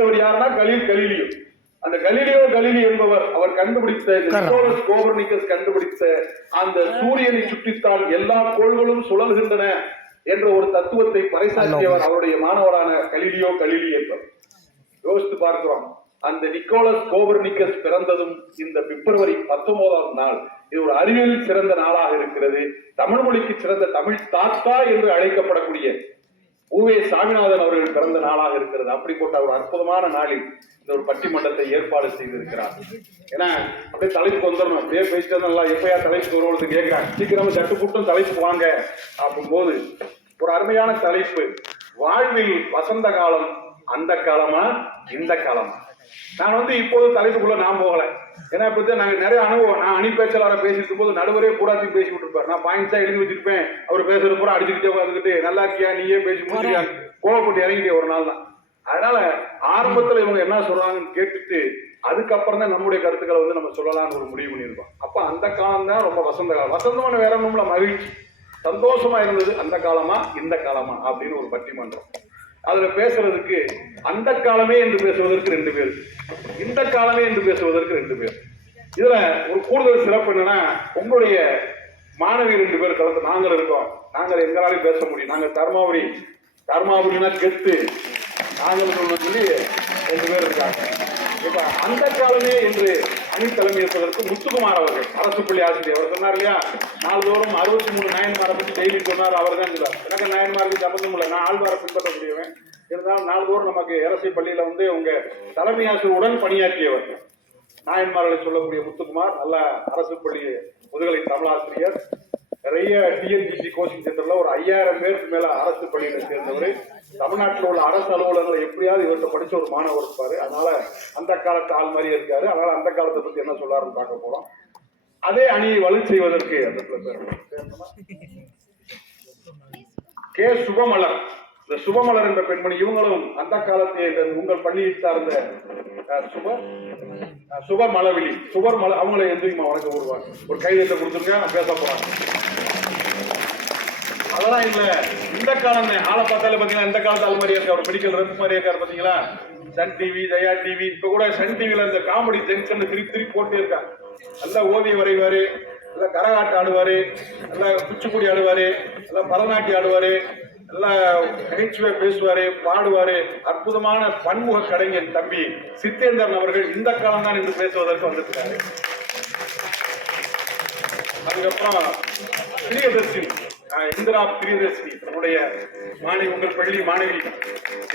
கண்டுபிடித்தவர் யாருன்னா கலீலியோ. அந்த கலீலி என்பவர் அவர் கண்டுபிடித்த நிக்கோலஸ் கோபர்னிக்கஸ் கண்டுபிடித்த அந்த சூரியனை சுற்றித்தான் எல்லா கோள்களும் சுழல்கின்றன என்ற ஒரு தத்துவத்தை பறைசாற்றியவர் அவருடைய மாணவரான கலீலியோ என்பவர். யோசித்து பார்க்கிறோம். அந்த நிக்கோலஸ் கோபர்னிக்கஸ் பிறந்ததும் இந்த பிப்ரவரி 19ஆம் நாள். இது ஒரு அறிவியல் சிறந்த நாளாக இருக்கிறது. தமிழ் மொழிக்கு சிறந்த தமிழ் தாத்தா என்று அழைக்கப்படக்கூடிய உவே சாமிநாதன் அவர்கள் பிறந்த நாளாக இருக்கிறது. அப்படிப்பட்ட ஒரு அற்புதமான நாளில் இந்த ஒரு பட்டிமன்றத்தை ஏற்பாடு செய்திருக்கிறார். ஏன்னா அப்படியே தலைப்புக்கு வந்துடணும். அப்படியே பேசிட்டு நல்லா எப்பயா தலைப்புக்கு வருவது கேட்கிறாங்க. சீக்கிரமா சட்டு கூட்டம் தலைப்புக்கு வாங்க அப்படின் போது ஒரு அருமையான தலைப்பு, வாழ்வில் வசந்த காலம் அந்த காலமா இந்த காலமா. நான் இப்போது தலைப்புக்குள்ள நான் போகல. ஏன்னா இப்ப நாங்க நிறைய அனுபவம். நான் அணி பேச்சாளரை பேசிட்டு போது நடுவரே பூராத்தையும் பேசி விட்டுருப்பார். நான் பாயிண்ட்ஸா எழுதி வச்சிருப்பேன். அவர் பேசுறது பூரா அடிச்சுக்கிட்டே வந்துக்கிட்டு நல்லா இருக்கியா நீயே பேசி முடிச்சியா கோவப்பட்டு இறங்கிட்டே ஒரு நாள் தான். அதனால ஆரம்பத்துல இவங்க என்ன சொல்றாங்கன்னு கேட்டுட்டு அதுக்கப்புறம் தான் நம்முடைய கருத்துக்களை நம்ம சொல்லலாம்னு ஒரு முடிவு பண்ணியிருக்கோம். அப்ப அந்த காலம் தான் ரொம்ப வசந்த காலம். வசந்தமான வேற ஒண்ணும்ல, மகிழ்ச்சி சந்தோஷமா இருந்தது. அந்த காலமா இந்த காலமா அப்படின்னு ஒரு பட்டிமன்றம். அதுல பேசுறதுக்கு அந்த காலமே என்று பேசுவதற்கு 2 பேர், இந்த காலமே என்று பேசுவதற்கு 2 பேர். இதுல ஒரு கூடுதல் சிறப்பு என்னன்னா, உங்களுடைய மாணவி 2 பேர் கலந்து நாங்கள் இருக்கோம். நாங்கள் எங்களாலையும் பேச முடியும். நாங்கள் தர்மாபுரினா கெத்து நாங்கள் சொல்லி 2 பேர் இருக்காங்க. இப்ப அந்த காலமே என்று அணி தலைமை இருப்பதற்கு முத்துக்குமார் அவர்கள், அரசு பள்ளி ஆசிரியர். அவர் சொன்னார் இல்லையா, நாள்தோறும் 63 நாயன்மாரை பற்றி டெய்லி சொன்னார். அவர் தான் சொன்னார். எனக்கு நாயன்மாருக்கு சம்பந்தம் இல்லை, நான் ஆழ்வாரை பின்பற்றக்கூடியவன். இருந்தாலும் நாள்தோறும் நமக்கு அரசு பள்ளியில உங்க தலைமை ஆசிரியருடன் பணியாற்றியவர் நாயன்மார்களை சொல்லக்கூடிய முத்துக்குமார். நல்ல அரசு பள்ளி முதுகலை தமிழாசிரியர். நிறைய டிஎன்பிசி கோச்சிங் சென்டர்ல ஒரு 5000 பேருக்கு மேல அரசு பள்ளியில சேர்ந்தவர். தமிழ்நாட்டில் உள்ள அரசு அலுவலகங்களை எப்படியாவது இவர்கிட்ட படிச்ச ஒரு மாணவர் இருப்பாரு. அதனால அந்த காலத்து ஆள் மாதிரியே இருக்காரு. அதனால அந்த காலத்தை பத்தி என்ன சொல்லாருன்னு பார்க்க போறோம். அதே அணியை வலு செய்வதற்கு அந்த கே சுபமலர், இந்த சுபமலர் என்ற பெண்மணி, இவங்களும் அந்த காலத்தை உங்கள் பள்ளியை சார்ந்த சுபமலவிழி அவங்களை எந்திரிமா வணக்கம் வருவாங்க. ஒரு கையெழுத்தை கொடுத்துருங்க, நான் பேச போறாங்க. அதெல்லாம் இல்ல, இந்த காலம் ஆளை பார்த்தாலே பாத்தீங்கன்னா இந்த காலத்து ஆள் மாதிரியே இருக்காரு. மெடிக்கல் ரத்து மாதிரியே இருக்காரு பாத்தீங்களா. சன் டிவி, ஜெயா டிவி, இப்ப கூட சன் டிவில இந்த காமெடி ஜங்ஷன் திருப்பி போட்டே இருக்காரு. நல்லா ஓவியம் வரைவாரு, நல்லா கரகாட்டம் ஆடுவாரு, நல்லா குச்சிப்புடி ஆடுவாரு, நல்லா பரதநாட்டியம் ஆடுவாரு, நல்லா நகைச்சுவை பேசுவாரு, பாடுவாரு. அற்புதமான பன்முக கலைஞன் தம்பி சித்தேந்திரன் அவர்கள் இந்த காலம் தான் என்று பேசுவதற்கு வந்திருக்காரு. அதுக்கப்புறம் பிரியதர்ஷினி, இந்திரா பிரியதர்ஷினி, நம்முடைய மாணவி, உங்கள் பள்ளி மாணவி,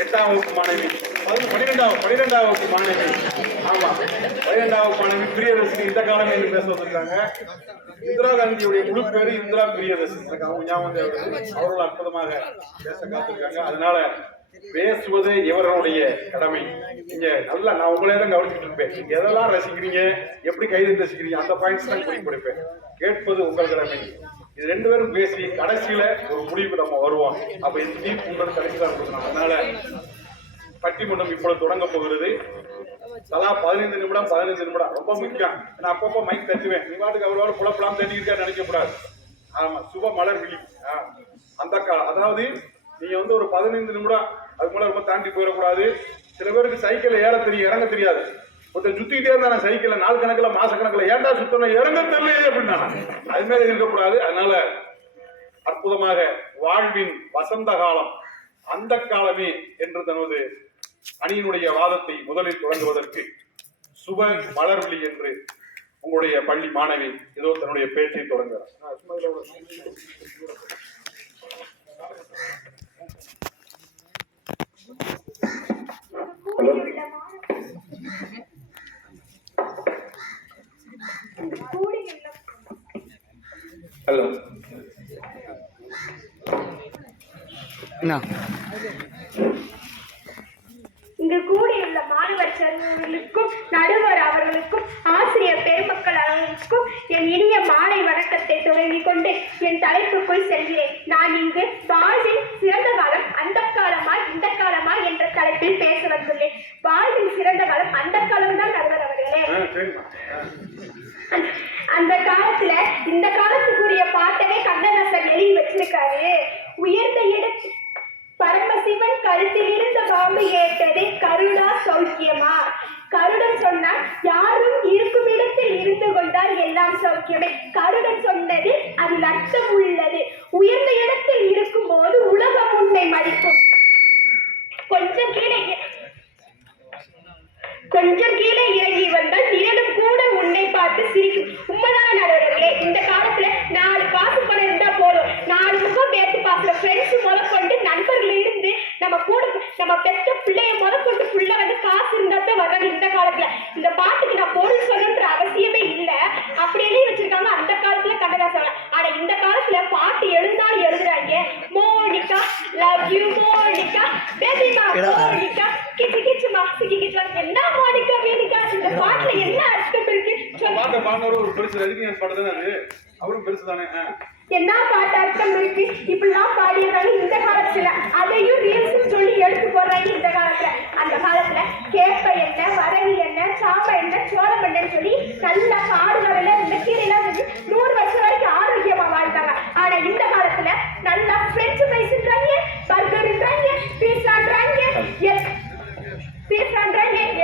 8ஆம் வகுப்பு மாணவி, 12ஆம் வகுப்பு மாணவி. ஆமா, 12ஆம் வகுப்பு மாணவி பிரியதர்ஷினி இந்த காலம் என்று பேச வந்திருக்காங்க. இந்திரா காந்தியுடைய முழு பேரு இந்திரா பிரியதர்ஷினி. அவங்க ஞாபகம், அவர்கள் அற்புதமாக பேச காத்திருக்காங்க. அதனால பேசுவது இவர்களுடைய கடமை. நீங்க நல்லா, நான் உங்களே தான் கவனிச்சுட்டு இருப்பேன். நீங்க எதெல்லாம் ரசிக்கிறீங்க, எப்படி கைது ரசிக்கிறீங்க, அந்த பாயிண்ட்ஸ் தான் குறிப்பிடுப்பேன். கேட்பது உங்கள் கடமை. இது 2 பேரும் பேசி கடைசியில ஒரு முடிவுக்கு நம்ம வருவோம். அப்ப இந்த தீர்ப்பு உங்களுக்கு கடைசியில கொடுக்கணும். அதனால பட்டிமன்றம் இப்பொழுது தொடங்க போகிறது. தலா 15 நிமிடம் ரொம்ப முக்கியம். நான் அப்பப்போ மைக் தட்டுவேன். நீ வாட்டுக்கு அவரோட புலப்பலாம் தட்டிக்கிட்டே நினைக்கக்கூடாது. ஆமா, சுப மலர் விழி அந்த காலம். அதாவது நீங்க ஒரு 15 நிமிடம் அது மூலம் ரொம்ப தாண்டி போயிடக்கூடாது. சில பேருக்கு சைக்கிள் ஏற தெரியும், இறங்க தெரியாது. ஒருத்தர் சுத்திக்கிட்டே இருந்தா சைக்கிள் நாள் கணக்கில் மாச கணக்கில் ஏண்டா சுத்தணும் இறங்க தெரியலையே அப்படின்னா அது மாதிரி இருக்கக்கூடாது. அதனால அற்புதமாக வாழ்வின் வசந்த காலம் அந்த காலமே என்று தனது அணியினுடைய வாதத்தை முதலில் தொடங்குவதற்கு சுப மலர்விழி என்று உங்களுடைய பள்ளி மாணவி ஏதோ தன்னுடைய பேச்சை தொடங்குகிறார். ஹலோ, இங்கு கூடியுள்ள மாணவர் செல்வங்களுக்கும் நடுவர் அவர்களுக்கும் ஆசிரியர் பெருமக்கள் அவர்களுக்கும் என் இனிய மாலை வணக்கத்தை தொடங்கிக் கொண்டு என் தலைப்புக்குள் செல்கிறேன். நான் இங்கு வாழ்வில் சிறந்த காலம் அந்த காலமா இந்த காலமா என்ற தலைப்பில் பேச வந்துள்ளேன். வாழ்வில் சிறந்த காலம் அந்த காலம் தான் நடுவர் அவர்களே. அந்த காலத்துல இந்த காலத்துக்குரிய பாட்டவே கண்ணதாசன் எழுதி வச்சிருக்காரு. உயர்ந்த இடத்தில் பரமசிவன் கழுத்தில் இருந்த பாம்பு ஏற்றது கருடா சொல் யாரும் இருக்கும் இடத்தில் இருந்து கொண்டால் எல்லாம் சௌக்கியமே. கருடன் சொன்னது அதில் அர்த்தம் உள்ளது. உயர்ந்த இடத்தில் இருக்கும் போது உலகம் உன்னை மதிக்கும். கொஞ்சம் கீழே இறங்கி வந்தால் நிழலும் கூட உன்னை பார்த்து சிரிக்கும். உண்மைதான நடுவர்களே? இந்த காலத்துல 4 காசு பணம் இருந்தா போதும், 4 முகம் பேத்து பார்க்கல ஃப்ரெண்ட்ஸ் முதற்கொண்டு நண்பர்கள் இருந்து நம்ம கூட நம்ம பெற்ற பிள்ளைய முதற்கொண்டு புள்ள வந்து காசு இருந்தா தான் வர்றாங்க இந்த காலத்துல. இந்த பாட்டுக்கு நான் பொருள் சொல்லணுன்ற அவசியமே இல்லை, அப்படி எழுதி வச்சிருக்காங்க அந்த காலத்துல கண்ணதாசன். ஆனா இந்த காலத்துல பாட்டு எழுந்தாலும் எழுதுறாங்க. மோனிகா லவ் யூ மோனிகா பேபிமா மோனிகா கிச்சு கிச்சு மாசிக்கு கிச்சு. என்ன மோனிகா வேணிகா? இந்த பாட்டுல என்ன அர்த்தம் இருக்கு? பாட்டு பாடுற ஒரு பெருசு ரஜினிகாந்த் பாட்டு தானே அது, அவரும் பெருசு தானே. என்ன பாட்டு அர்த்தம் இருக்கு? இப்படிலாம் பாடிடுறாங்க இந்த காலத்துல. அதையும் ரீல்ஸ் சொல்லி எடுத்து போடுறாங்க இந்த காலத்துல. அந்த காலத்துல கேப்ப என்ன வரகு என்ன சாப்ப என்ன சோளம் என்னன்னு சொல்லி நல்லா காடுகளில் இந்த கீரையெல்லாம் செஞ்சு 100 வருஷம் வரைக்கும் ஆரோக்கியமா வாழ்ந்தாங்க. ஆனா இந்த காலத்துல நல்லா பிரெஞ்சு ஃப்ரைஸ்ன்றாங்க, பர்கர்ன்றாங்க, பீஸான்றாங்க,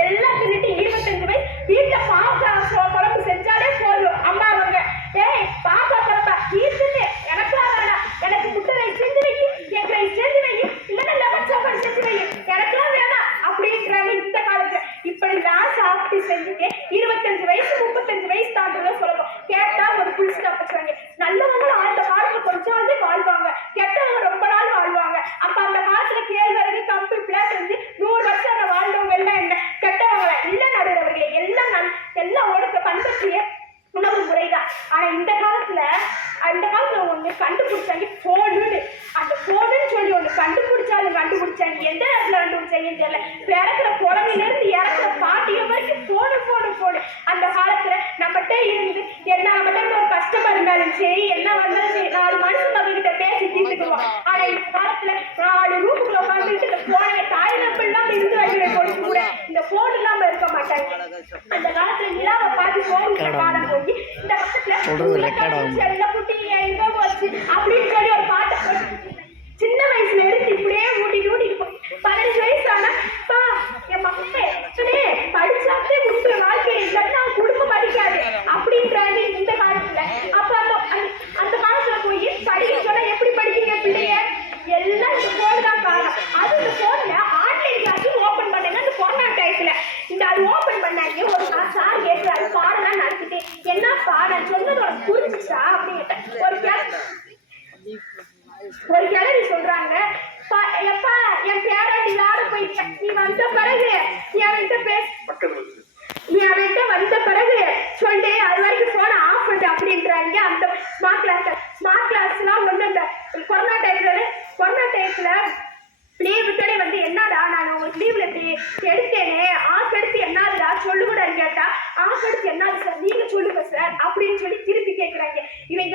எல்லாம் தின்னுட்டு 25 வயசு வீட்டுல பாப்பா குழம்பு செஞ்சாலே போதும். அம்மா அவங்க ஏய் பாப்பா குழம்பா ஈஸுன்னு எனக்குலாம் வேணாம், எனக்கு முட்டை ரைஸ் செஞ்சு வை, எக் ரைஸ் செஞ்சு வை, இல்லைன்னா லெமன் சாப்பாடு செஞ்சு வை, எனக்குலாம் வேணாம் அப்படின்றாங்க இந்த காலத்துல. இப்படிலாம் சாப்பிட்டு செஞ்சுட்டு 25 வயசு 35 வயசு தாண்டதான் சொல்லணும். கேட்டா ஒரு புல் ஸ்டாப் வச்சுவாங்க. நல்லவங்களும் அந்த காலத்துல கொஞ்சம் வந்து வாழ்வாங்க, கெட்டவங்க ரொம்ப நாள் வாழ்வாங்க. அப்ப அந்த காலத்துல கேழ்வரகு கம்பு பிளாஸ் செஞ்சு 100 வருஷம் அந்த வாழ்ந்தவங்க எல்லாம் என்ன கெட்டவங்கள இல்ல நடுறவர்களே? எல்லாம் ஒடுக்க பண்பற்றிய உணவு முறைதான். ஆனா இந்த காலத்துல ஒண்ணு கண்டுபிடிச்சாங்க போனுன்னு. அந்த போனுன்னு சொல்லி ஒண்ணு கண்டுபிடிச்சாங்க. எந்த இடத்துல கண்டுபிடிச்சாங்கன்னு தெரியல. பிறக்கிற குழந்தையில இருந்து இறக்குற பாட்டிகள் வரைக்கும் போனு. அந்த காலத்துல நம்மகிட்ட இருந்து நம்மகிட்ட ஒரு கஷ்டமா இருந்தாலும் சரி, என்ன வந்தாலும் சரி 4 மனுஷன் கிட்ட பேசி தீர்த்துக்குவோம். ஆனா இந்த காலத்துல 4 ரூமுக்குள்ள உட்காந்துட்டு இந்த போனை தாய்நப்பு இல்லாம இருந்து வைக்கிற பொழுது கூட இந்த போன் இல்லாம இருக்க மாட்டாங்க. அந்த காலத்துல நிலாவை பார்த்து போன் பாடம் போய் இந்த பக்கத்துல செல்ல குட்டி எங்க போச்சு அப்படின்னு சொல்லி ஒரு பாட்டை போட்டு சின்ன வயசுல இருந்து இப்படியே ஊட்டிட்டு போய் 15 வயசு ஆனா என் மக்களே படிச்சாலே முடிக்கிற வாழ்க்கை இல்லைன்னா குடும்பம் படிக்காது அப்படின்றாங்க இந்த காலத்துல. அப்ப அந்த காலத்துல போய் படிக்க சொன்னா எப்படி படிக்கிறீங்க பிள்ளைய? எல்லாம் இந்த போன் தான் காரணம். அது இந்த போன்ல ஆன்லைன் கிளாஸ் ஓபன் பண்ணாங்க அந்த கொரோனா டயத்துல. இந்த அது ஓபன் பண்ணாங்க. ஒரு சார் கேட்கிறாரு பாடலாம் நடத்திட்டு, என்னப்பா நான் சொன்னதோட புரிஞ்சுச்சா அப்படின்னு ஒரு கிழவி சொல்றாங்க. எப்பா என் பேராண்டி விளையாட போயிட்டேன், நீ வந்த பிறகு என்கிட்ட வந்த பிறகு சொல்லு அது வரைக்கும் போன ஆஃப் பண்ணு அப்படின்றாங்க. அந்த ஸ்மார்ட் கிளாஸ்லாம் வந்து அந்த கொரோனா டைத்துல லீவ் விட்டோடே வந்து என்னடா நான் உங்களுக்கு லீவ்ல எடுத்தேனே ஆஃப் எடுத்து என்னதுடா சொல்லு கூட கேட்டா ஆஃப் எடுத்து என்னது சார் நீங்க சொல்லுங்க சார் அப்படின்னு சொல்லி திருப்பி கேட்கிறாங்க. இவங்க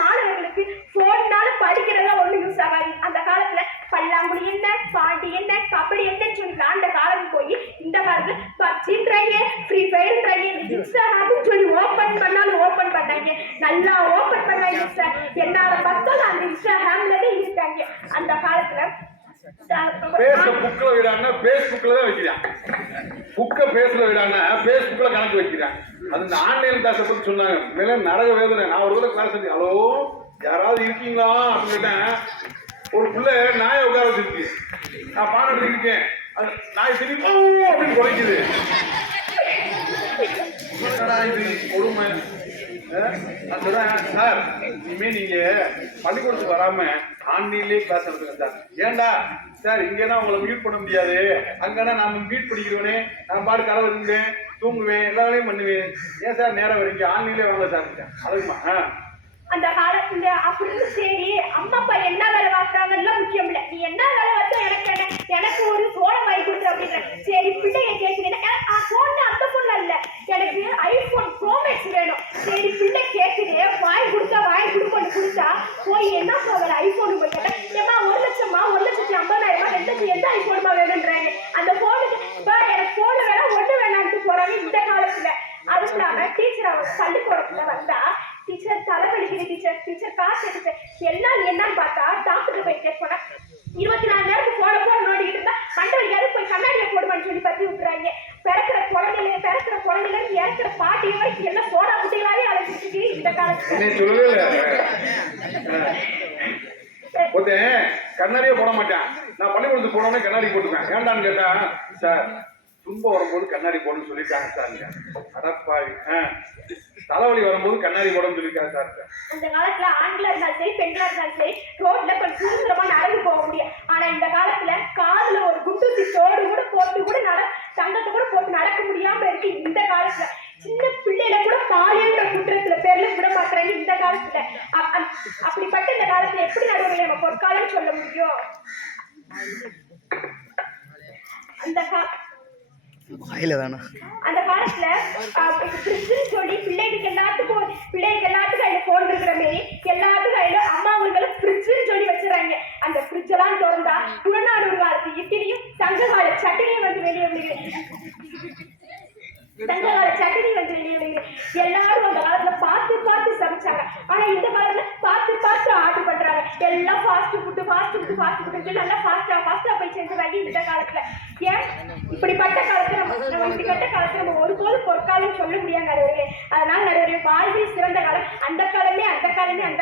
மாணவர்களுக்கு போன்னால படிக்கிறதா ஒண்ணு யூஸ் ஆகாது. அந்த காலத்துல பல்லாங்குழி என்ன பாண்டி என்ன கபடி என்னன்னு சொல்லி அந்த காலம் போய் இந்த காலத்துல பப்ஜின்றாங்க, ஃப்ரீ ஃபயர்ன்றாங்க, இன்ஸ்டாகிராம்னு சொல்லி ஓபன் பண்ணாலும் ஓபன் பண்ணாங்க. நல்லா ஓபன் பண்ணாங்க சார். என்னால பார்த்தாலும் அந்த இன்ஸ்டாகிராம்லயே இருக்காங்க. அந்த காலத்துல புக்ல விடாம பேஸ்புக்ல தான் வைக்கிறான். புக்க பேஸ்ல விடாம பேஸ்புக்ல கணக்கு வைக்கிறான். அது இந்த ஆன்லைன் கிளாஸை பத்தி சொன்னாங்க. மேலே நரக வேதனை. நான் ஒரு கிளாஸ் செஞ்சு ஹலோ யாராவது இருக்கீங்களா அப்படின்னு ஒரு பிள்ளை நாயை உட்கார வச்சிருக்கு. நான் பாடம் எடுத்துருக்கேன். நாய் திருப்பி அப்படின்னு குறைக்குது. இது கொடுமை. சார் இனிமே நீங்க பள்ளிக்கூடத்துக்கு வராம ஆன்லைன்லயே கிளாஸ் எடுத்துங்க சார். ஏண்டா சார் இங்கன்னா உங்களை மியூட் பண்ண முடியாது, அங்கன்னா நான் மியூட் பண்ணிக்கிறவனே, நான் பாடு கதை இருந்தேன் தூங்குவேன் எல்லா வேலையும் பண்ணுவேன். ஏன் சார் நேரம் வரீங்க ஆன்லைன்லயே வாங்க சார் அதுக்குமா அந்த காலத்துல அப்படின்னு. சரி அம்மா அப்பா என்ன வேலை பார்க்கறாங்கலாம் முக்கியம் இல்லை, நீ என்ன வேலை பார்த்தா எனக்கு ஒரு சோளம் வாங்கி கொடுத்துரு அப்படின்ற. சரி பிள்ளைய கேட்குறேன் போன் அந்த பொண்ணு இல்ல எனக்கு ஐபோன் ப்ரோ மேக்ஸ் வேணும். சரி பிள்ளை கேட்குது வாங்கி கொடுத்தா போய் என்ன சொல்ற ஐபோனு போய் கேட்டேன். ஏமா 1 லட்சமா 1,50,000 2,00,000 எந்த ஐபோனுமா வேணும்ன்றாங்க. அந்த போனுக்கு எனக்கு போன் வேணாம் ஒண்ணு வேணாம்னு போறாங்க இந்த காலத்துல. அதுவும் இல்லாம டீச்சர் அவங்க பள்ளிக்கூடத்துல வந்தா டீச்சர் தலைவலிக்குது டீச்சர் காசு எடுத்து எல்லாம் என்னன்னு பார்த்தா டாக்டர் போய் செக் பண்ண 24 நேரத்துக்கு போன நோண்டிக்கிட்டு இருந்தா மண்டை வலிக்காது போய் கண்ணாடியை போடுவான்னு சொல்லி பத்தி விட்டுறாங்க. பிறக்கிற இறக்குற பாட்டியோட எல்லாம் சோடா குட்டிகளாவே அழைச்சிட்டு இந்த காலத்துல என்னை சொல்லவே இல்லை. ஒருத்தன் கண்ணாடியே போட மாட்டான். நான் பள்ளிக்கூடத்துக்கு போனோடனே கண்ணாடி போட்டுப்பேன். ஏன்டான்னு கேட்டா, சார் துன்பம் வரும்போது கண்ணாடி போடணும்னு சொல்லிட்டாங்க சார். அடப்பாவி, தலைவலி வரும்போது கண்ணாடி போடணும்னு சொல்லிட்டாங்க சார். அந்த காலத்துல ஆண்களா இருந்தாலும் சரி பெண்களா இருந்தாலும் சரி ரோட்ல கொஞ்சம் சுதந்திரமா நடந்து போக முடியும். ஆனா இந்த காலத்துல காதுல ஒரு குண்டு தோடு கூட போட்டு கூட தங்கத்தை கூட போட்டு நடக்க முடியாம இருக்கு. இந்த காலத்துல சின்ன பிள்ளைல கூட பாலியல்ன்ற குற்றத்துல பேர்ல விட மாட்டாங்க. இந்த காலத்துல அப்படிப்பட்ட இந்த காலத்துல எப்படி நடுவில் நம்ம பொற்காலம் சொல்ல முடியும்? அந்த காலத்துல சொல்லி பிள்ளைகளுக்கு எல்லாத்துக்கும் அதுல போன் இருக்கிற மாதிரி எல்லாத்துக்கும் அதுல அம்மா அவங்களுக்கு ஃப்ரிட்ஜ்னு சொல்லி வச்சுறாங்க. அந்த ஃப்ரிட்ஜ் எல்லாம் திறந்தா குழநாடு காலத்து இட்லியும் சங்ககால சட்னியும் வந்து வெளியே விடுகிறேன். சங்ககால சட்னி வந்து வெளியே விடுகிறேன். எல்லாரும் அந்த காலத்துல பார்த்து பார்த்து சமைச்சாங்க. ஆனா இந்த காலத்துல பார்த்து பார்த்து ஆர்டர் பண்றாங்க. எல்லாம் ஃபாஸ்ட் ஃபுட் நல்லா ஃபாஸ்டா போய் செஞ்சுறாங்க இந்த காலத்துல. ஏன் இப்படிப்பட்ட காலத்துல நம்ம ஒருபோதும் பொற்காலம் சொல்ல முடியாது நடுவர்களே. அதனால நடுவர்களே, வாழ்வில் சிறந்த காலம் அந்த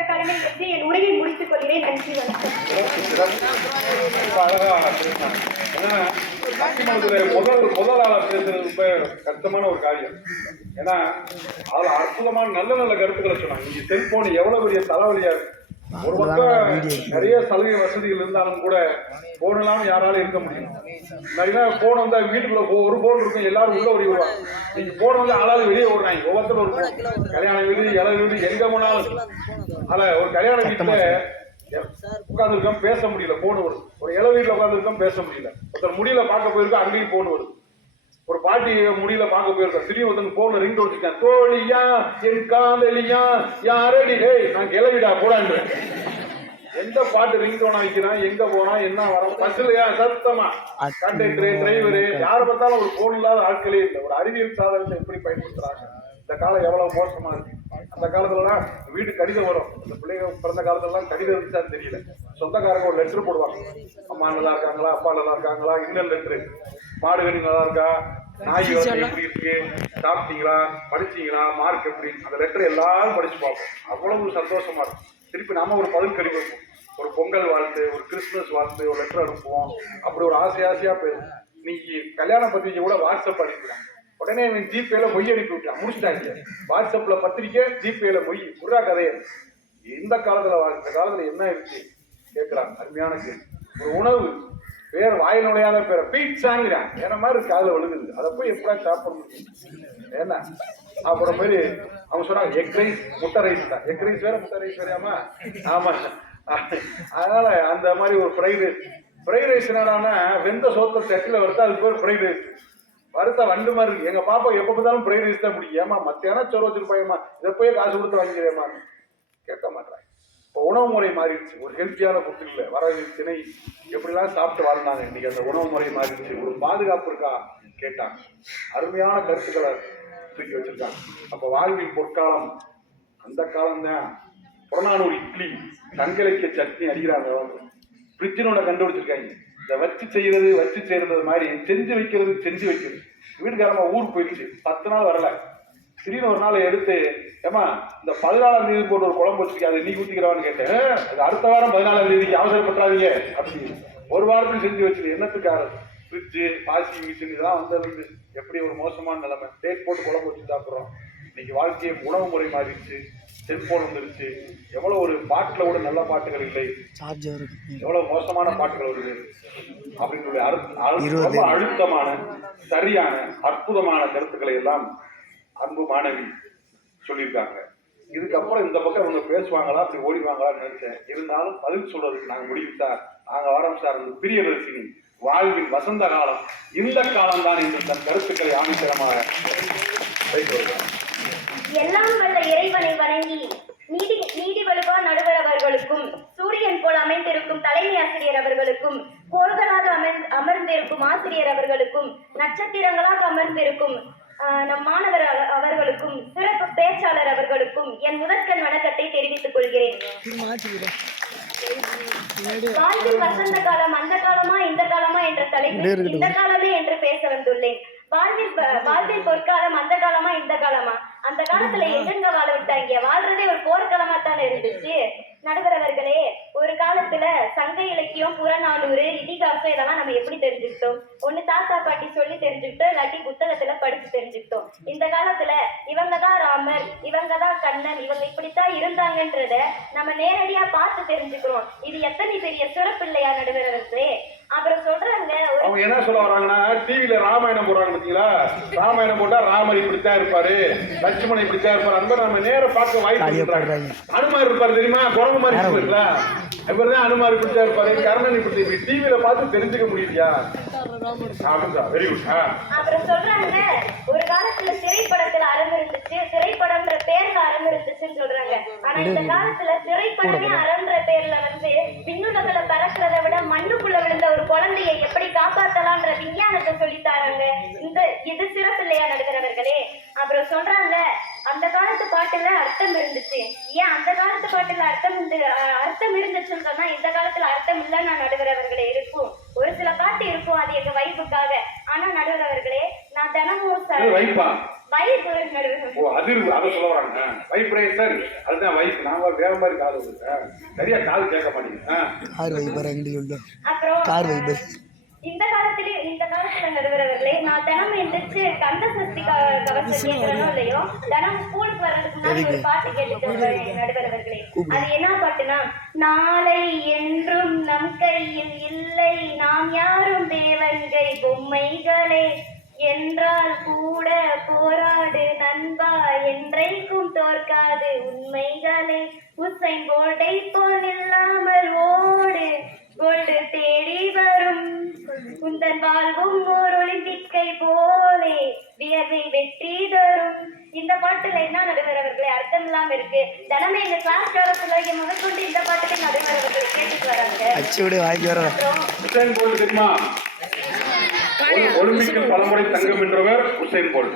காலமே என்று என் உரையை முடித்துக் கொள்கிறேன். நன்றி, வணக்கம். முதல் ஆளா பேசுறது ரொம்ப கஷ்டமான ஒரு காரியம். ஏன்னா அதுல அற்புதமான நல்ல நல்ல கருத்துக்களை சொன்னாங்க. இங்க செல்போன் எவ்வளவு பெரிய தலைவலியா இருக்கு. ஒரு பக்கம் நிறைய சலுகை வசதிகள் இருந்தாலும் கூட போன் இல்லாம யாராலும் இருக்க முடியும். நிறைய போன் வந்தா வீட்டுக்குள்ள ஒரு போன் இருக்கும், எல்லாரும் உள்ள ஓடி வருவாங்க. நீங்க போன் வந்து ஆளாலும் வெளியே ஓடுறாங்க. ஒவ்வொருத்தரும் ஒரு கல்யாண வீடு, இள வீடு, எங்க போனாலும். ஆனா ஒரு கல்யாண வீட்டுல உட்கார்ந்துருக்கோம், பேச முடியல, போன் வருது. ஒரு இள வீட்டுல உட்கார்ந்துருக்கோம், பேச முடியல. ஒருத்தர் முடியல பார்க்க போயிருக்கோம், அங்கேயும் போன் வருது. ஒரு பாட்டி முடியல பார்க்க போயிருக்கோம், திடீர்னு ஒருத்தங்க போன்ல ரிங் வச்சுட்டேன். தோழியா என் காதலியா யாரடி, நான் கிளவிடா போடான்னு. எந்த பாட்டு ரிங் டோனா வைக்கிறான், எங்க போனா என்ன வரும், பஸ்லயா சத்தமா, கண்டக்டர் டிரைவரு யாரை பார்த்தாலும் ஒரு போன் இல்லாத ஆட்களே இல்லை. ஒரு அறிவியல் சாதனத்தை எப்படி பயன்படுத்துறாங்க. இந்த காலம் எவ்வளவு மோசமா இருக்கு. அந்த காலத்துலலாம் வீட்டு கடிதம் வரும். அந்த பிள்ளைங்க பிறந்த காலத்துலலாம் கடிதம் இருந்துச்சான்னு தெரியல. சொந்தக்காரங்க ஒரு லெட்டர் போடுவாங்க. அம்மா நல்லா இருக்காங்களா, அப்பா நல்லா இருக்காங்களா, இன்னல் லெட்டரு. மாடு கறி நல்லா இருக்கா, நாய் எப்படி இருக்கு, சாப்பிட்டீங்களா, படிச்சீங்களா, மார்க் எப்படி, அந்த லெட்டர் எல்லாரும் படிச்சு பார்ப்போம். அவ்வளவு சந்தோஷமா இருக்கும். திருப்பி நாம ஒரு பதில் கடி வைப்போம். ஒரு பொங்கல் வாழ்த்து, ஒரு கிறிஸ்துமஸ் வாழ்த்து, ஒரு லெட்டர் அனுப்புவோம். அப்படி ஒரு ஆசையா போயிடும். நீங்க கல்யாண பத்திரிக்கை கூட வாட்ஸ்அப் அனுப்பிடுறாங்க. உடனே இவன் ஜிபேல மொய் அனுப்பி விட்டான், முடிச்சுட்டாங்க. வாட்ஸ்அப்ல பத்திரிக்கை, ஜிபேல மொய், புறா கதையை. இந்த காலத்துல என்ன இருக்கு கேட்கிறாங்க. அருமையான கேள்வி. ஒரு உணவு பேர் வாயில் நுழையாத பேரை பீட்சாங்கிறான். வேற மாதிரி காதுல விழுகுது. அதை போய் எப்படா சாப்பிட முடியும்? என்ன அப்புறம் மாதிரி அவங்க சொன்னாங்க எக் ரைஸ், முட்டை ரைஸ் தான். எக் ரைஸ் வேற, முட்டை ரைஸ் வேறையாமா? ஆமா. அதனால அந்த மாதிரி ஒரு ஃப்ரைட் ரைஸ் என்னடான்னா, வெந்த சோத்த சட்டில வறுத்தா அது பேர் ஃப்ரைட் ரைஸ். வறுத்தா வண்டு மாதிரி இருக்கு. எங்க பாப்பா எப்ப பார்த்தாலும் ஃப்ரைட் ரைஸ் தான் பிடிக்கும். ஏமா மத்தியானம் சோறு வச்சிருப்பாயம்மா, இதை போய் காசு கொடுத்து வாங்கிக்கிறேம்மா, கேட்க மாட்டாங்க. இப்போ உணவு முறை மாறிடுச்சு. ஒரு ஹெல்த்தியான ஃபுட் இல்லை. வரகு திணை எப்படிலாம் சாப்பிட்டு வாழ்ந்தாங்க. இன்னைக்கு அந்த உணவு முறை மாறிடுச்சு. ஒரு பாதுகாப்பு இருக்கா கேட்டாங்க. அருமையான கருத்துக்களை தூக்கி வச்சிருக்காங்க. அப்ப வாழ்வின் பொற்காலம் அந்த காலம் தான். புறநானூறு இட்லி, தங்கலைக்க சட்னி அடிக்கிறாங்க. ஃப்ரிட்ஜினோட கண்டுபிடிச்சிருக்காங்க. இந்த வச்சு செய்யறது மாதிரி செஞ்சு வைக்கிறது. வீட்டுக்காரமா ஊருக்கு போயிடுச்சு, 10 நாள் வரல. திடீர்னு ஒரு நாள் எடுத்து, ஏமா இந்த 14ஆம் தேதி போட்டு ஒரு குழம்பு வச்சிருக்கேன், அதை நீ ஊத்திக்கிறவான்னு கேட்டேன். அது அடுத்த வாரம் 14ஆம் தேதிக்கு அவசரப்பட்டாதீங்க அப்படின்னு. ஒரு வாரத்துக்கு செஞ்சு வச்சுது. என்னத்துக்காக? ஃப்ரிட்ஜு, வாஷிங் மிஷின் இதெல்லாம் வந்தது. எப்படி ஒரு மோசமான நிலைமை. டேட் போட்டு குழம்பு வச்சு சாப்பிட்றோம். இன்னைக்கு வாழ்க்கையை உணவு முறை மாறிடுச்சு. செல்போன் வந்துருச்சு. எவ்வளவு ஒரு பாட்டுல கூட நல்ல பாட்டுகள் இல்லை, எவ்வளவு மோசமான பாட்டுகள் வருது அப்படின்னு ரொம்ப அழுத்தமான, சரியான, அற்புதமான கருத்துக்களை எல்லாம் அன்பு மாணவி சொல்லியிருக்காங்க. இதுக்கப்புறம் இந்த பக்கம் இவங்க பேசுவாங்களா, அப்படி ஓடிவாங்களான்னு நினைச்சேன். இருந்தாலும் பதில் சொல்றதுக்கு நாங்க முடியும் சார், நாங்க வரோம் சார். அந்த பிரியதர்சினி வாழ்வின் வசந்த காலம் இந்த காலம் தான் என்று தன் கருத்துக்களை ஆணித்தரமாக வைத்து வருகிறார். எல்லாம் வல்ல இறைவனை வணங்கி நீதி வலுவா நடுவர் அவர்களுக்கும், சூரியன் போல் அமைந்திருக்கும் தலைமை ஆசிரியர் அவர்களுக்கும், கோள்களாக அமர்ந்திருக்கும் ஆசிரியர் அவர்களுக்கும், நட்சத்திரங்களாக அமர்ந்திருக்கும் நம் மாணவர் அவர்களுக்கும், சிறப்பு பேச்சாளர் அவர்களுக்கும் என் முதற்கண் வணக்கத்தை தெரிவித்துக் கொள்கிறேன். வாழ்வில் வசந்த காலம் அந்த காலமா இந்த காலமா என்ற தலைப்பில் இந்த காலமே என்று பேச வந்துள்ளேன். வாழ்வில் பொற்காலம் அந்த காலமா இந்த பொற்காலமா? அந்த காலத்துல எங்கெங்க வாழ விட்டாங்க? வாழ்றதே ஒரு போர்க்களமா தானே இருந்துச்சு. நடுவர் அவர்களே, ஒரு காலத்துல சங்க இலக்கியம், புறநானூறு, இதிகாசம் இதெல்லாம் நம்ம எப்படி தெரிஞ்சுக்கிட்டோம்? ஒண்ணு தாத்தா பாட்டி சொல்லி தெரிஞ்சுக்கிட்டோம், இல்லாட்டி புத்தகத்துல படிச்சு தெரிஞ்சுக்கிட்டோம். இந்த காலத்துல இவங்கதான் ராமர், இவங்கதான் கண்ணன், இவங்க இப்படித்தான் இருந்தாங்கன்றத நம்ம நேரடியா பார்த்து தெரிஞ்சுக்கிறோம். இது எத்தனை பெரிய சிறப்பு இல்லையா நடுவர் அவர்களே? அப்புறம் சொல்றாங்க, அவங்க என்ன சொல்ல வராங்கன்னா, டிவில ராமாயணம் போடுறாங்க பாத்தீங்களா? ராமாயணம் போட்டா ராமர் இப்படித்தான் இருப்பாரு, லட்சுமணன் இப்படித்தான் இருப்பாரு. அந்த நம்ம நேர பார்க்க வாய்ப்பு. அனுமார் இருப்பாரு தெரியுமா? குரங்கு மாதிரி இருக்குல்ல, இவர்தான் அனுமார் இப்படித்தான் இருப்பாரு, கர்ணன் இப்படி. டிவில பார்த்து தெரிஞ்சுக்க முடியலையா? Very good. அப்புறம் சொல்றாங்க, ஒரு காலத்துல திரைப்படத்துல அறம் இருந்துச்சு, திரைப்படம்ன்ற பேர்ல அறம் இருந்துச்சுன்னு சொல்றாங்க. ஆனா இந்த காலத்துல திரைப்படமே அறன்ற பேர்ல விண்ணுலகளை பறக்கிறத விட மண்ணுக்குள்ள விழுந்த ஒரு குழந்தையை எப்படி காப்பாத்தலாம்ன்ற விஞ்ஞானத்தை சொல்லித்தாராங்க. இது சிறப்பு இல்லையா நடுகிறவர்களே? அப்புறம் சொல்றாங்க, அந்த காலத்து பாட்டுல அர்த்தம் இருந்துச்சு. ஏன் அந்த காலத்து பாட்டுல அர்த்தம் இருந்துச்சுன்னு சொன்னா இந்த காலத்துல அர்த்தம் இல்லைன்னா நடுகிறவர்களே இருக்கும். ஒரு சில பாட்டு இருக்கும், அது எங்க வைப்புக்காக. ஆனா நடுகிறவர்களே, நான் தினமும் இந்த காலத்துல நடுவரவர்களே, நான் தினமும் எந்திரிச்சு கந்த சஷ்டி கவசம் கேட்கிறனோ இல்லையோ, தினமும் ஸ்கூலுக்கு வர்றதுக்கு முன்னாடி ஒரு பாட்டு கேட்டுட்டு நடுவரவர்களே. அது என்ன பாட்டுனா, நாளை என்றும் நம் கையில் இல்லை, நாம் யாரும் தேவன்கை பொம்மைகளே, என்றால் கூட போராடு நண்பா, என்றைக்கும் தோற்காது உண்மைகளே, உசைன் போல்டை போல் இல்லாமல் ஓடு, கோல்டு தேடி வரும் உந்தன் வாழ்வும் ஓர் ஒலிம்பிக்கை போலே, வியர்வை வெற்றி தரும். இந்த பாட்டுல என்ன நடுவரவர்களே அர்த்தம் இல்லாம இருக்கு? தினமே இந்த கிளாஸ் காலத்துல முதற்கொண்டு இந்த பாட்டுக்கு நடுவரவர்களை கேட்டுட்டு வராங்க. ஒலிம்பிக்கில் பலமுறை தங்கம் வென்றவர் உசைன் போல்ட்,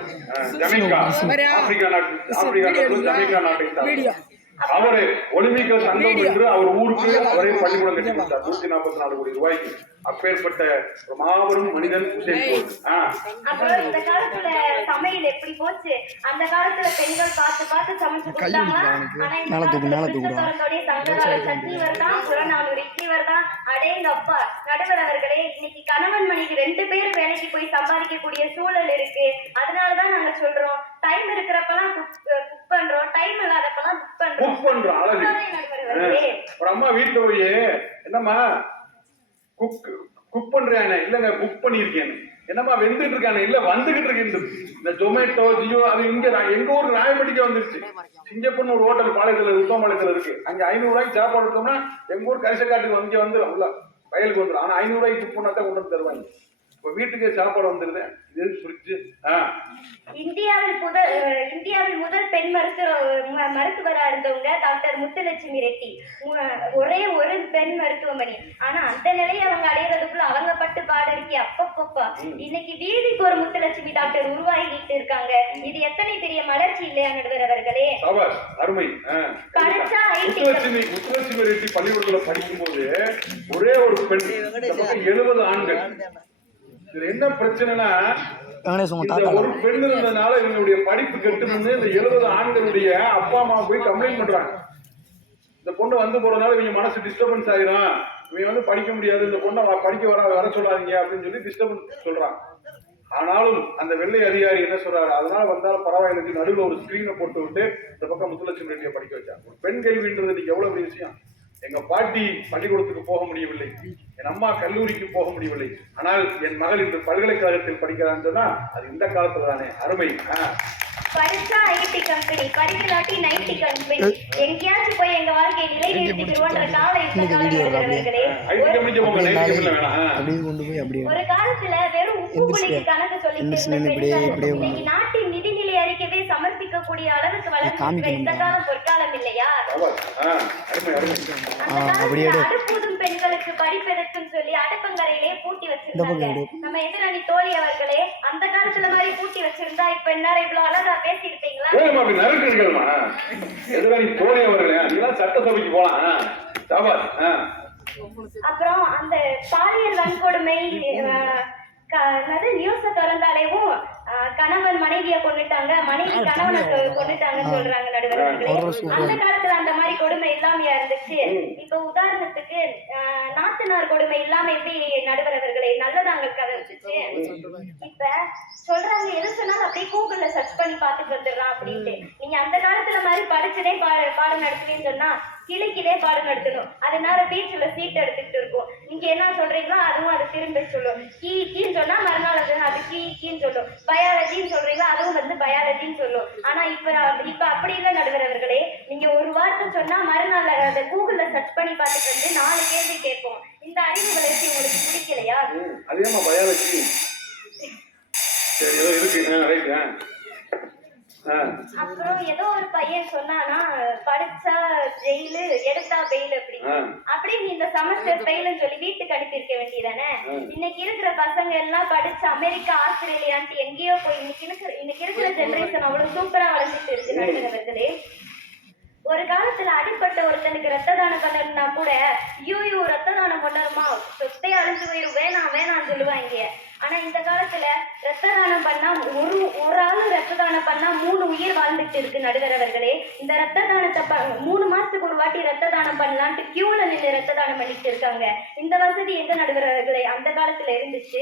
ஜமைக்கா, ஆப்பிரிக்கா நாட்டை சார்ந்தவர். அவரு ஒலிம்பிக்கில் தங்கம் வென்று அவர் ஊருக்கு அவரே பள்ளிக்கூடம் கட்டி கொடுத்தார் 144 கோடி ரூபாய்க்கு. அப்பேற்பட்ட ஒரு மாபெரும் மனிதன் உசைன் போல்ட். அப்புறம் இந்த காலத்துல சமையல் எப்படி போச்சு? அந்த காலத்துல பெண்கள் பார்த்து சமைச்சு கொடுத்தாங்க. சட்னி வருதான், புறநானூறு இட்லி வருதான். அடேங்க அப்பா நடுவர் அவர்களே, இன்னைக்கு கணவன் மனைவி 2 பேரும் வேலைக்கு போய் சம்பாதிக்கக்கூடிய சூழல் இருக்கு. அதனாலதான் நாங்க சொல்றோம், டைம் இருக்கிறப்பெல்லாம் குக் பண்றோம், டைம் இல்லாதப்பெல்லாம் புக் பண்றோம். ஒரு அம்மா வீட்டுல போய், என்னம்மா குக் பண்றியானே? இல்லங்க புக் பண்ணிருக்கேன். என்னம்மா வெந்துட்டு இருக்கானே? இல்ல வந்துகிட்டு இருக்கு. இந்த ஜொமேட்டோ, ஜியோ, அது இங்க எங்க ஊருக்கு ராயப்பட்டிக்கு வந்துருச்சு. சிங்கப்பூர்னு ஒரு ஹோட்டல் பாளையத்துல உத்தமபாளையத்துல இருக்கு. அங்க 500 ரூபாய்க்கு சாப்பாடு எடுத்தோம்னா எங்க ஊர் கரிசக்காட்டுக்கு இங்க வந்துடும், வயலுக்கு வந்துடும். ஆனா 500 ரூபாய்க்கு புக் பண்ணா தான் கொண்டு வந்து தருவாங்க. இப்ப வீட்டுக்கே சாப்பாடு வந்துருது. இந்தியாவில் முதல் பெண் மருத்துவரா இருந்தவங்க டாக்டர் முத்துலட்சுமி ரெட்டி. ஒரே ஒரு பெண் மருத்துவமனை. ஆனா அந்த நிலையை அவங்க அடையிறதுக்குள்ள அவங்க பட்டு பாடறிக்கி அப்பப்பப்பா. இன்னைக்கு வீதிக்கு ஒரு முத்துலட்சுமி டாக்டர் உருவாகிட்டு இருக்காங்க. இது எத்தனை பெரிய மலர்ச்சி இல்லையா நடுவர் அவர்களே? அருமை. முத்துலட்சுமி ரெட்டி பள்ளிக்கூடத்துல படிக்கும் போது ஒரே ஒரு பெண், 70 ஆண்கள். இதுல என்ன பிரச்சனைனா, ஒரு பெண் இருந்ததுனால இவங்களுடைய படிப்பு கெட்டுன்னு இந்த 70 ஆண்களுடைய அப்பா அம்மா போய் கம்ப்ளைண்ட் பண்றாங்க. இந்த பொண்ணு வந்து போறதுனால இவங்க மனசு டிஸ்டர்பன்ஸ் ஆயிரும், இவங்க படிக்க முடியாது, இந்த பொண்ணை படிக்க வர சொல்லாதீங்க அப்படின்னு சொல்லி டிஸ்டர்பன்ஸ் சொல்றாங்க. ஆனாலும் அந்த வெள்ளை அதிகாரி என்ன சொல்றாரு, அதனால வந்தாலும் பரவாயில்லை, நடுவில் ஒரு ஸ்கிரீனை போட்டு விட்டு இந்த பக்கம் முத்துலட்சுமி ரெட்டியை படிக்க வச்சாங்க. பெண் கல்வின்றது இன்னைக்கு எவ்வளவு பெரிய விஷயம். எங்க பாட்டி பள்ளிக்கூடத்துக்கு போக முடியவில்லை, என் அம்மா கல்லூரிக்கு போக முடியவில்லை, ஆனால் என் மகள் இன்று பல்கலைக்கழகத்தில் படிக்கிறான்னு சொன்னா அது இந்த காலத்துல தானே. அருமை. படிச்சா ஐடி கம்பெனி, படிக்கலாட்டி நைட்டி கம்பெனி, எங்கேயாச்சும் போய் எங்க வாழ்க்கையை நிலைநிறுத்திக்கிறோன்ற காலம் இந்த காலம். ஒரு காலத்துல வெறும் உப்பு புளிக்கு கணக்கு சொல்லி நாட்டின் நிதிநிலை அறிக்கையை சமர்ப்பிக்கக்கூடிய அளவுக்கு வளர்ந்து இந்த காலம் பொற்காலம் இல்லையா? அடுப்பூதும் பெண்களுக்கு படிப்பதற்குன்னு சொல்லி அடுப்பங்கரையிலே பூட்டி வச்சிருந்தாங்க. நம்ம எதிரணி தோழி அவர்களே, அந்த காலத்துல மாதிரி பூட்டி வச்சிருந்தா இப்ப என்ன இவ்வளவு அழகா பேசிருப்பீங்களா? அப்புறம் அந்த பாலியல் வன்கொடுமை நியூஸ திறந்தாலேவும் கணவன் மனைவியை கொண்டுட்டாங்க, சொல்றாங்க மனைவி கணவனை கொண்டுட்டாங்கன்னு சொல்றாங்க நடுவர் அவர்களே. அந்த காலத்துல அந்த மாதிரி கொடுமை இல்லாமையா இருந்துச்சு. இப்ப உதாரணத்துக்கு நாத்தனார் கொடுமை இல்லாம எப்படி நடுவர் அவர்களே நல்லதாங்க கதை இருந்துச்சு. இப்ப சொல்றாங்க எது சொன்னாலும் அப்படியே கூகுள்ல சர்ச் பண்ணி பாத்துட்டு வந்துடுறான் அப்படின்ட்டு. நீங்க அந்த காலத்துல மாதிரி படிச்சுனே பாடம் நடத்துவேன்னு சொன்னா கிளைக்கிலே பாடம் நடத்தணும். அதனால பீச்சுல சீட் எடுத்துக்கிட்டு இருக்கும். நீங்க என்ன சொல்றீங்களோ அதுவும் அது திரும்ப சொல்லும். கீன்னு சொன்னா மறுநாள் அது கீன்னு சொல்லும். பயாலஜின்னு சொல்றீங்களோ அதுவும் வந்து பயாலஜின்னு சொல்லும். ஆனா இப்ப அப்படி இல்லை நடுவர் அவர்களே. நீங்க ஒரு வார்த்தை சொன்னா மறுநாள் அதை கூகுள்ல சர்ச் பண்ணி பார்த்துட்டு வந்து 4 கேள்வி கேட்போம். இந்த அறிவு வளர்ச்சி உங்களுக்கு பிடிக்கலையா? அதேமா பயாலஜி சரி ஏதோ இருக்கு. அப்புறம் ஏதோ ஒரு பையன் சொன்னானா படிச்சா ஜெயிலு எடுத்தா பெயில் அப்படின்னு இந்த செமஸ்டர் பெயில்னு சொல்லி வீட்டுக்கு அனுப்பியிருக்க வேண்டியதானே. இன்னைக்கு இருக்கிற பசங்க எல்லாம் படிச்சு அமெரிக்கா ஆஸ்திரேலியான்ட்டு எங்கேயோ போய் இன்னைக்கு இருக்கிற ஜெனரேஷன் அவ்வளவு சூப்பரா வளர்ந்துட்டு இருக்கு நடுவர்களே. ஒரு காலத்துல அடிப்பட்ட ஒருத்தனுக்கு ரத்த தானம் பண்ணணும்னா கூட ஐயோ ரத்த தானம் பண்ணணுமா சொத்தே அழிஞ்சு போயிரும் வேணாம் சொல்லுவாங்க. ஆனா இந்த காலத்துல ரத்த தானம் பண்ணா ஒரு ஆளு ரத்த தானம் பண்ணா 3 உயிர் வாழ்ந்துட்டு இருக்கு நடுவர் அவர்களே. இந்த ரத்த தானத்தை 3 மாசத்துக்கு ஒரு வாட்டி ரத்த தானம் பண்ணலான்ட்டு கியூல நின்று ரத்த தானம் பண்ணிட்டு இருக்காங்க. இந்த வசதி எங்க நடுவர் அவர்களே அந்த காலத்துல இருந்துச்சு.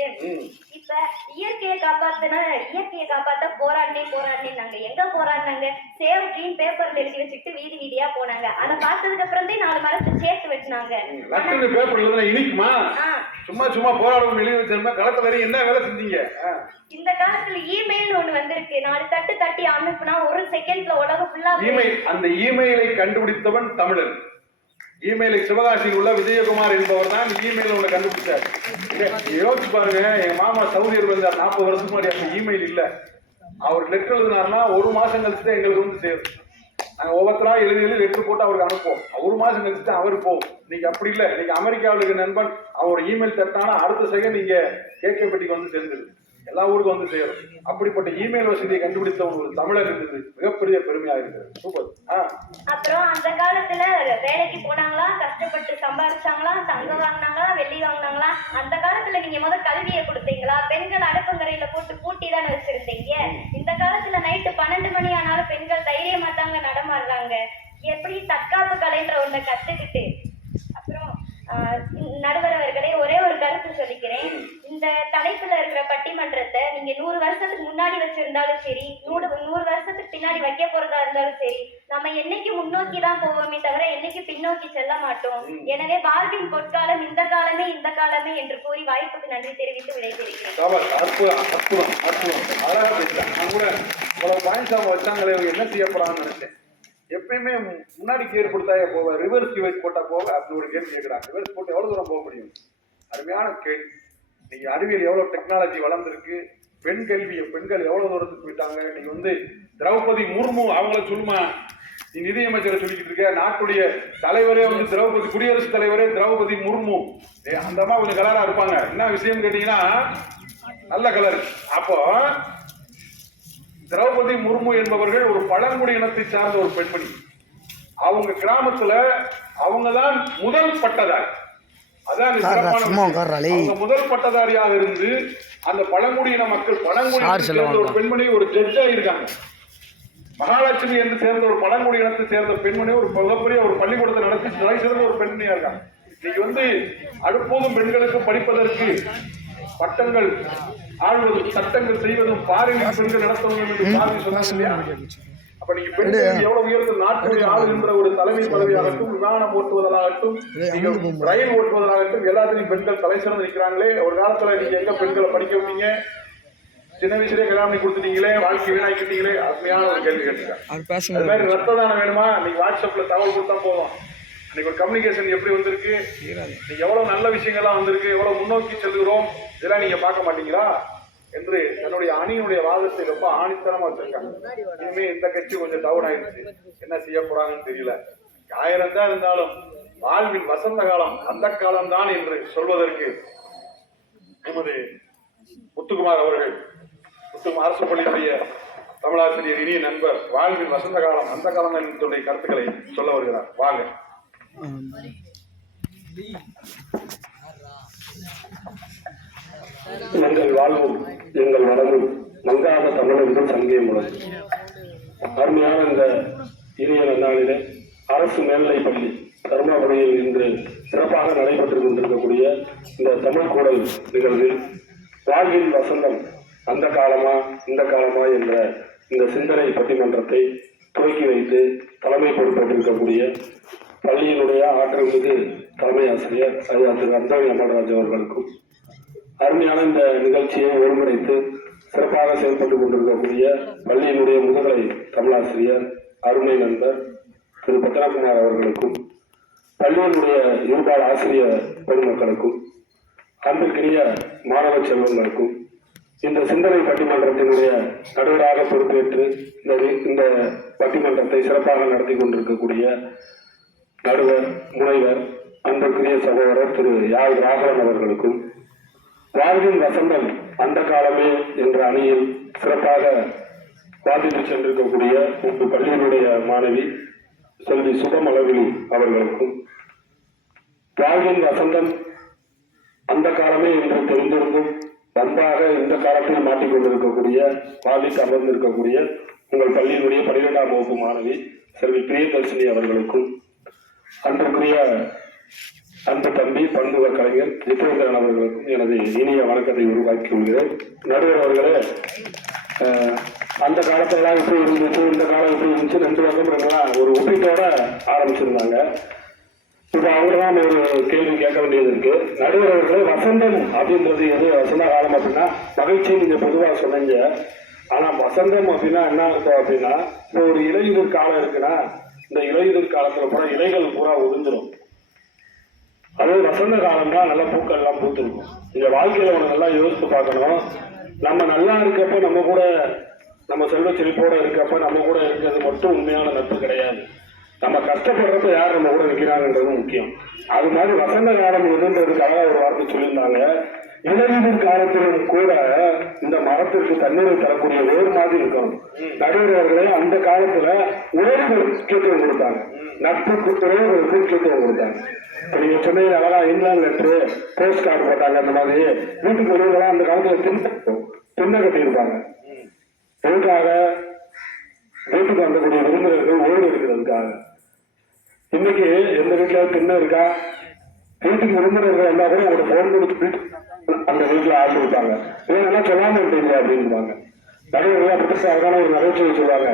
இப்ப இயற்கையை காப்பாத்த போராடினாங்க. எங்க போராடினாங்க? சேவ் ட்ரீம் பேப்பர்ல எழுதி வச்சுட்டு வீதியா போனாங்க. அதை பார்த்ததுக்கு அப்புறம் தான் 4 மரத்தை சேர்த்து வெட்டினாங்க. சும்மா போராடும் எழுதி வச்சிருந்தா களத்துல வேற என்ன வேலை செஞ்சீங்க? இந்த காலத்துல இமெயில் ஒண்ணு வந்திருக்கு. 4 தட்டு தட்டி அனுப்புனா 1 செகண்ட்ல உலகம் ஃபுல்லா அந்த இமெயிலை கண்டுபிடித்தவன் தமிழன். இமெயிலை சிவகாசியில் உள்ள விஜயகுமார் என்பவர் தான் இமெயில் ஒண்ணு கண்டுபிடிச்சார். யோசிச்சு பாருங்க, எங்க மாமா சவுதி அரேபியா 40 வருஷத்துக்கு முன்னாடி அந்த இமெயில் இல்ல. அவர் லெட்டர் எழுதினார்னா 1 மாசம் கழிச்சு தான் எங்களுக்கு வந்து சேரும். நாங்க ஒவ்வொருத்தரா எழுதி லெட்டர் போட்டு அவருக்கு அனுப்புவோம். 1 மாசம் கழிச்சு தான் அவர் போகும். இன்னைக்கு அப்படி இல்லை. இன்னைக்கு அமெரிக்காவில் இருக்க நண்பன் அவர் இமெயில் தட்டானா அடுத்த செகண்ட் நீங்க கேட்கப்பட்டிக்கு வந்து சேர்ந்துருது. எல்லா ஊருக்கும் வந்து சேரும். அப்படிப்பட்ட இமெயில் வசதியை கண்டுபிடித்த ஒரு தமிழர் இருந்தது மிகப்பெரிய பெருமையா இருக்கிறது. சூப்பர். அப்புறம் அந்த காலத்துல வேலைக்கு போனாங்களா, கஷ்டப்பட்டு சம்பாதிச்சாங்களா, தங்கம் வாங்கினாங்களா, வெள்ளி வாங்கினாங்களா? அந்த காலத்துல நீங்க கல்வியை கொடுத்தீங்களா? பெண்கள் அடுப்பங்கரையில போட்டு பூட்டி தானே வச்சிருந்தீங்க. இந்த காலத்துல நைட்டு 12 மணி ஆனாலும் பெண்கள் தைரியமா தாங்க நடமாடுறாங்க. எப்படி தற்காப்பு கலைன்ற ஒண்ணை கத்துக்கிட்டு. அப்புறம் நடுவர் அவர்களே ஒரே ஒரு கருத்து சொல்லிக்கிறேன். இந்த தலைப்புல இருக்கிற பட்டிமன்றத்தை நீங்க 100 வருஷத்துக்கு முன்னாடி வச்சிருந்தாலும் சரி, 100 வருஷத்துக்கு பின்னாடி வைக்க போறதா இருந்தாலும் சரி, நம்ம என்னைக்கு முன்னோக்கி தான் போவோமே தவிர என்னைக்கு பின்னோக்கி செல்ல மாட்டோம். எனவே வாழ்வின் பொற்காலம் இந்த காலமே என்று கூறி வாய்ப்புக்கு நன்றி தெரிவித்து விடைபெறுகிறேன். என்ன செய்யப்படான்னு நினைச்சேன். எப்பயுமே முன்னாடி கேர் கொடுத்தாயே போவ, ரிவர்ஸ் டிவைஸ் போட்டா போவ அப்படி ஒரு கேள்வி கேட்கிறாங்க. ரிவர்ஸ் போட்டு எவ்வளவு தூரம் போக முடியும்? அருமையான கேள்வி. நீங்க அறிவியல் எவ்வளவு டெக்னாலஜி வளர்ந்துருக்கு, பெண்கள் எவ்வளவு தூரத்துக்கு போயிட்டாங்க. நீங்க திரௌபதி முர்மு அவங்கள சொல்லுமா, நீ நிதியமைச்சரை சொல்லிக்கிட்டு இருக்க, நாட்டுடைய தலைவரே குடியரசுத் தலைவரே திரௌபதி முர்மு. அந்த அம்மா கொஞ்சம் கலரா இருப்பாங்க. என்ன விஷயம் கேட்டீங்கன்னா நல்ல கலர். அப்போ திரௌபதி முர்மு என்பவர்கள் ஒரு பழங்குடி இனத்தை சார்ந்த ஒரு பெண்மணி. அவங்க கிராமத்துல அவங்கதான் முதல் பட்டதாரி. அதான் அவங்க முதல் பட்டதாரியாக இருந்து அந்த பழங்குடியின மக்கள் சேர்ந்த ஒரு பெண்மணி ஒரு ஜட்ஜா இருக்காங்க. மகாலட்சுமி என்று சேர்ந்த ஒரு பழங்குடி இனத்தை சேர்ந்த பெண்மணி ஒரு மிகப்பெரிய ஒரு பள்ளிக்கூடத்தை நடத்தி தலை சிறந்த ஒரு பெண்மணியா இருக்காங்க. இன்னைக்கு அடுப்போதும் பெண்களுக்கு படிப்பதற்கு பட்டங்கள் ஆழ்வதும் சட்டங்கள் செய்வதும் பாரினில் பெண்கள் நடத்தணும் என்று பாரதி சொன்னாங்க இல்லையா? அப்ப நீங்க பெண்கள் எவ்வளவு உயர்ந்த நாட்டுடைய ஆளுகின்ற ஒரு தலைமை பதவியாகட்டும், விமானம் ஓட்டுவதாகட்டும், ரயில் ஓட்டுவதாகட்டும், எல்லாத்திலையும் பெண்கள் தலை சிறந்து நிற்கிறாங்களே. ஒரு காலத்துல நீங்க எங்க பெண்களை படிக்க வைப்பீங்க? சின்ன வயசுலேயே கல்யாணம் கொடுத்துட்டீங்களே, வாழ்க்கை வீணாக்கிட்டீங்களே. அருமையான ஒரு கேள்வி கேட்டீங்க. அது மாதிரி ரத்த தானம் வேணுமா? நீங்க வாட்ஸ்அப்ல தகவல் கொடுத்தா போதும். இன்னைக்கு ஒரு கம்யூனிகேஷன் எப்படி வந்திருக்கு, நீங்க எவ்வளவு நல்ல விஷயங்கள்லாம் வந்திருக்கு, எவ்வளவு முன்னோக்கி செல்கிறோம், இதெல்லாம் நீங்க பார்க்க மாட்டீங்களா என்று தன்னுடைய அணியினுடைய வாதத்தை ரொம்ப ஆணித்தனமா வச்சிருக்காங்க. இனிமே இந்த கட்சி கொஞ்சம் டவுன் ஆயிடுச்சு, என்ன செய்ய போறாங்கன்னு தெரியல. 1000 தான் இருந்தாலும் வாழ்வின் வசந்த காலம் அந்த காலம் தான் என்று சொல்வதற்கு நமது முத்துக்குமார் அவர்கள், முத்துக்குமார் அரசு பள்ளியினுடைய தமிழாசிரியர் இனிய நண்பர், வாழ்வின் வசந்த காலம் அந்த காலம் தான் என்னுடைய கருத்துக்களை சொல்ல வருகிறார். வாங்க. எங்கள் வாழ்வும் எங்கள் வளமும் மங்காத தமிழர்கள் சங்கே முழங்கு. அருமையான இந்த இனிய நன்னாளிலே அரசு மேல்நிலைப் பள்ளி தருமபுரியில் இன்று சிறப்பாக நடைபெற்றுக் கொண்டிருக்கக்கூடிய இந்த தமிழ் கூடல் நிகழ்வில் வாழ்வின் வசந்தம் அந்த காலமா இந்த காலமா என்ற இந்த சிந்தனை பட்டிமன்றத்தை துவக்கி வைத்து தலைமை பொறுப்பேற்றிருக்கக்கூடிய பள்ளியினுடைய ஆற்றல் மிகு தலைமை ஆசிரியர் ஐயா திரு அந்தோணி அமல்ராஜ் அவர்களுக்கும், அருமையான இந்த நிகழ்ச்சியை ஒருங்கிணைத்து சிறப்பாக செயல்பட்டுக் கொண்டிருக்கக்கூடிய பள்ளியினுடைய முதுகலை தமிழாசிரியர் அருமை நண்பர் திரு பத்மகுமார் அவர்களுக்கும், பள்ளியினுடைய இருபால் ஆசிரியர் பெருமக்களுக்கும், அன்பிற்கினிய மாணவ செல்வங்களுக்கும், இந்த சிந்தனை பட்டிமன்றத்தினுடைய நடுவராக பொறுப்பேற்று இந்த பட்டிமன்றத்தை சிறப்பாக நடத்தி கொண்டிருக்கக்கூடிய நடுவர் முனைவர் அன்பிற்குரிய சகோதரர் திரு யாழ் ராகவன் அவர்களுக்கும், வாழ்வின் வசந்தம் அந்த காலமே என்ற அணியில் சிறப்பாக வாதிட்டு சென்றிருக்கக்கூடிய உங்கள் பள்ளியினுடைய மாணவி செல்வி சுபமலவிழி அவர்களுக்கும், வாழ்வின் வசந்தம் அந்த காலமே என்று தெரிந்திருந்தும் வந்தாக இந்த காலத்தில் மாட்டிக்கொண்டிருக்கக்கூடிய வாதிட்டு அமர்ந்திருக்கக்கூடிய உங்கள் பள்ளியினுடைய 12ஆம் வகுப்பு மாணவி செல்வி பிரியதர்ஷினி அவர்களுக்கும், அன்றைக்குரிய அன்பு தம்பி பன்முக கலைஞர் ஜிதேந்திரன் அவர்களுக்கும் எனது இனிய வணக்கத்தை உருவாக்கி கொள்கிறேன். நடுவர் அவர்களே, அந்த காலத்திலாம் இப்படி இருந்துச்சு, இந்த காலம் இப்படி இருந்துச்சு, 2 வருஷம் ஒரு ஒப்பீட்டோட ஆரம்பிச்சிருந்தாங்க. இப்போ அவங்கதான் ஒரு கேள்வி கேட்க வேண்டியது இருக்கு. நடுவர் அவர்களே, வசந்தம் அப்படின்றது எது? வசந்த காலம் அப்படின்னா மகிழ்ச்சி நீங்க பொதுவாக சொன்னீங்க. ஆனா வசந்தம் அப்படின்னா என்ன அர்த்தம் அப்படின்னா, இப்போ ஒரு இலையுதிர் காலம் இருக்குன்னா இந்த இலையுதிர் காலத்துல கூட இலைகள் பூரா ஒதுந்துடும். அது வசந்த காலம் தான், நல்ல பூக்கள் எல்லாம் பூத்துருக்கும். இந்த வாழ்க்கையில ஒன்று நல்லா யோசித்து பார்க்கணும். நம்ம நல்லா இருக்கப்ப நம்ம கூட, நம்ம செல்வ செழிப்போட இருக்கப்ப நம்ம கூட இருக்கிறது மட்டும் உண்மையான நட்பு கிடையாது. நம்ம கஷ்டப்படுறப்ப யார் நம்ம கூட நிற்கிறாங்கன்றது முக்கியம். அது மாதிரி வசந்த காலம் எதுன்றதுக்காக ஒரு வார்த்தை சொல்லியிருந்தாங்க. இலையுதிர் காலத்திலும் கூட இந்த மரத்திற்கு தண்ணீரை தரக்கூடிய வேறு மாதிரி இருக்கணும். நடுவர்களே, அந்த காலத்துல உறவுகளுக்கு முக்கியத்துவம் கொடுத்தாங்க, நட்புக்கு உறவுகளுக்கு முக்கியத்துவம் கொடுத்தாங்க. நீங்க சொன்னீங்க அழகா இங்கிலாந்து லெட்டரு, போஸ்ட் கார்டு போட்டாங்க. அந்த மாதிரி வீட்டுக்கு உறவுகளாம் அந்த காலத்துல திண்ணை கட்டியிருப்பாங்க. எதுக்காக? வீட்டுக்கு வந்தக்கூடிய விருந்தினர்கள் ஓய்வு இருக்கிறதுக்காக. இன்னைக்கு எந்த வீட்டுல திண்ணை இருக்கா? வீட்டுக்கு விருந்தினர்கள் வந்தா கூட அவங்களோட போன் கொடுத்து அந்த வீட்டுல ஆள் கொடுப்பாங்க. இதெல்லாம் சொல்லாம இருக்கீங்க அப்படின்பாங்க. நடுவர்கள் அப்படி அழகான ஒரு நகைச்சுவை சொல்லுவாங்க.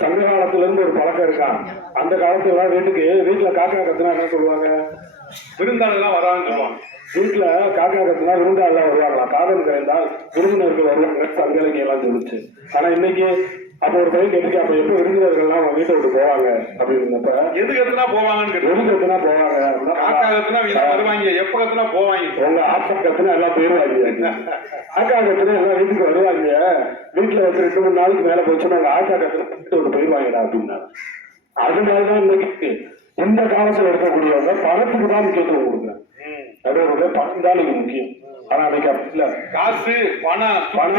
சங்க காலத்துல இருந்து ஒரு பழக்கம் இருக்கான். அந்த காலத்துல வீட்டுல காக்கா கத்துனா என்ன சொல்லுவாங்க? விருந்தாளெல்லாம் வரான்னு சொல்லுவாங்க. வீட்டுல காக்கா கத்துனா விருந்தாளெல்லாம் வருவாங்களா? காதல் கரைந்தால் விருந்தினர்கள் வருவாங்க, சங்க இலக்கியம் சொல்லிச்சு. ஆனா இன்னைக்கு அப்ப ஒரு பையன் கேட்டுக்க, அப்ப எப்ப விருந்தினர்கள்லாம் அவங்க வீட்டை விட்டு போவாங்க அப்படின்னப்ப, எதுக்கு எத்தனா போவாங்கன்னு, எதுக்கு எத்தனா போவாங்க? காக்கா கத்துனா வருவாங்க, எப்ப கத்துனா போவாங்க. உங்க ஆப்பா கத்துனா எல்லாம் போயிருவாங்க, காக்கா கத்துனா எல்லாம் வீட்டுக்கு வருவாங்க. வீட்டுல வச்சு 2-3 நாளுக்கு மேல போச்சுன்னா அவங்க ஆக்கா கத்துனா வீட்டை விட்டு போயிருவாங்கடா அப்படின்னா. அது மாதிரிதான் இன்னைக்கு இந்த காலத்துல இருக்கக்கூடியவங்க பணத்துக்கு தான் முக்கியத்துவம் கொடுக்குறாங்க. அதோட பணம் தான் இன்னைக்கு முக்கியம். ஆனா அன்னைக்கு அப்படி இல்ல. காசு, பணம், மணி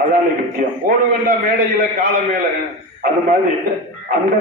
அதான் முக்கியம். ஓடு வேண்டாம் மேடையில கால மேல அந்த மாதிரி அந்த